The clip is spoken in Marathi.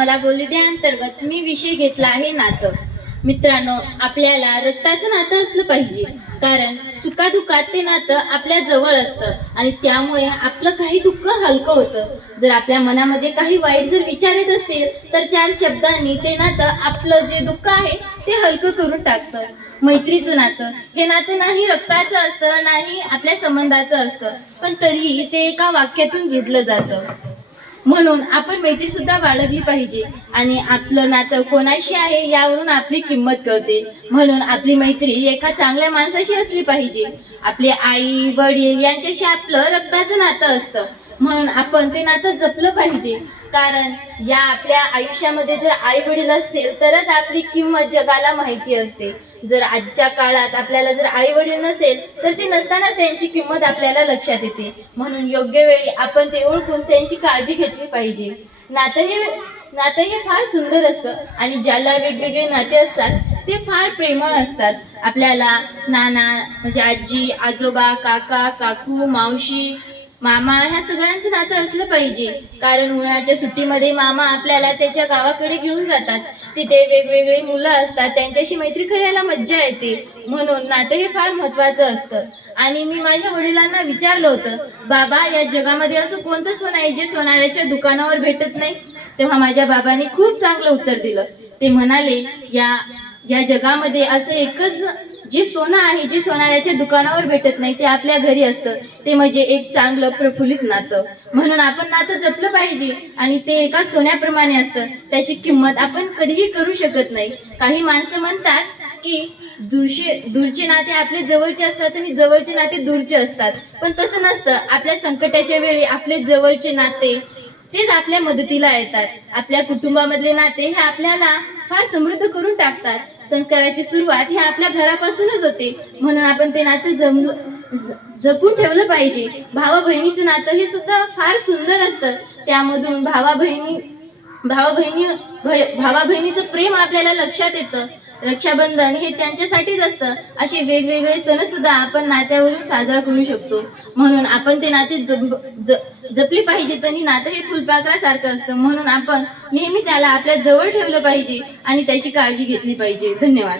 मला बोलू द्या अंतर्गत मी विषय घेतला आहे नातं. मित्रांनो, आपल्याला रक्ताचं नातं असलं पाहिजे, कारण सुखादुःखात ते नातं आपल्या जवळ असतं आणि त्यामुळे आपलं काही दुःख हलकं होतं. जर आपल्या मनामध्ये काही वाईट जर विचार येत असतील तर 4 शब्दांनी ते नातं आपलं जे दुःख आहे ते हलकं करून टाकतं. मैत्रीचं नातं हे नातं नाही रक्ताचं असतं, नाही आपल्या संबंधाचं असतं, पण तरीही ते एका वाक्यातून जुडलं जातं. म्हणून आपण मैत्री सुद्धा बाळगली पाहिजे आणि आपलं नातं कोणाशी आहे यावरून आपली किंमत कळते. म्हणून आपली मैत्री एका चांगल्या माणसाशी असली पाहिजे. आपले आई वडील यांच्याशी आपलं रक्ताचं नातं असतं, म्हणून आपण ते नातं जपलं पाहिजे. कारण या आपल्या आयुष्यामध्ये जर आई वडील असतील तरच आपली किंमत जगाला माहिती असते. जर आजच्या काळात आपल्याला जर आई वडील नसेल तर ते नसताना त्यांची किंमत आपल्याला लक्षात येते. म्हणून योग्य वेळी आपण ते ओळखून त्यांची काळजी घेतली पाहिजे. नातं हे फार सुंदर असतं आणि ज्याला वेगवेगळे नाते असतात ते फार प्रेमळ असतात. आपल्याला नाना म्हणजे आजी आजोबा काका काकू मावशी मामा ह्या सगळ्यांचं नातं असलं पाहिजे. कारण उन्हाळ्याच्या सुट्टीमध्ये मामा आपल्याला त्याच्या गावाकडे घेऊन जातात. तिथे वेगवेगळी मुलं असतात, त्यांच्याशी मैत्री करायला मज्जा येते. म्हणून नातं हे फार महत्त्वाचं असतं. आणि मी माझ्या वडिलांना विचारलं होतं, बाबा या जगामध्ये असं कोणतं सोनं आहे जे सोनाराच्या दुकानावर भेटत नाही? तेव्हा माझ्या बाबांनी खूप चांगलं उत्तर दिलं. ते म्हणाले, या जगामध्ये असं एकच जे सोनं आहे जे सोनाराच्या दुकानावर भेटत नाही ते आपल्या घरी असतं, ते म्हणजे एक चांगलं प्रफुल्लित नातं. म्हणून आपण नातं जपलं पाहिजे आणि ते एका सोन्याप्रमाणे असतं, त्याची किंमत आपण कधीही करू शकत नाही. काही माणसं म्हणतात की दूरचे नाते आपले जवळचे असतात आणि जवळचे नाते दूरचे असतात, पण तसं नसतं. आपल्या संकटाच्या वेळी आपले जवळचे नाते तेच आपल्या मदतीला येतात. आपल्या कुटुंबामधले नाते हे आपल्याला फार समृद्ध करून टाकतात. संस्काराची सुरुवात ही आपल्या घरापासूनच होते, म्हणून आपण ते नातं जपून ठेवलं पाहिजे. भावा बहिणीचं नातं हे सुद्धा फार सुंदर असतं. त्यामधून भावा बहिणीचं प्रेम आपल्याला लक्षात येतं. रक्षाबंधन हे त्यांच्यासाठीच असतं. असे वेगवेगळे सण सुद्धा आपण नात्यावरून साजरा करू शकतो. म्हणून आपण ते नाते जपले पाहिजेत. आणि नातं हे फुलपाखरासारखं असतं, म्हणून आपण नेहमी त्याला आपल्या जवळ ठेवलं पाहिजे आणि त्याची काळजी घेतली पाहिजे. धन्यवाद.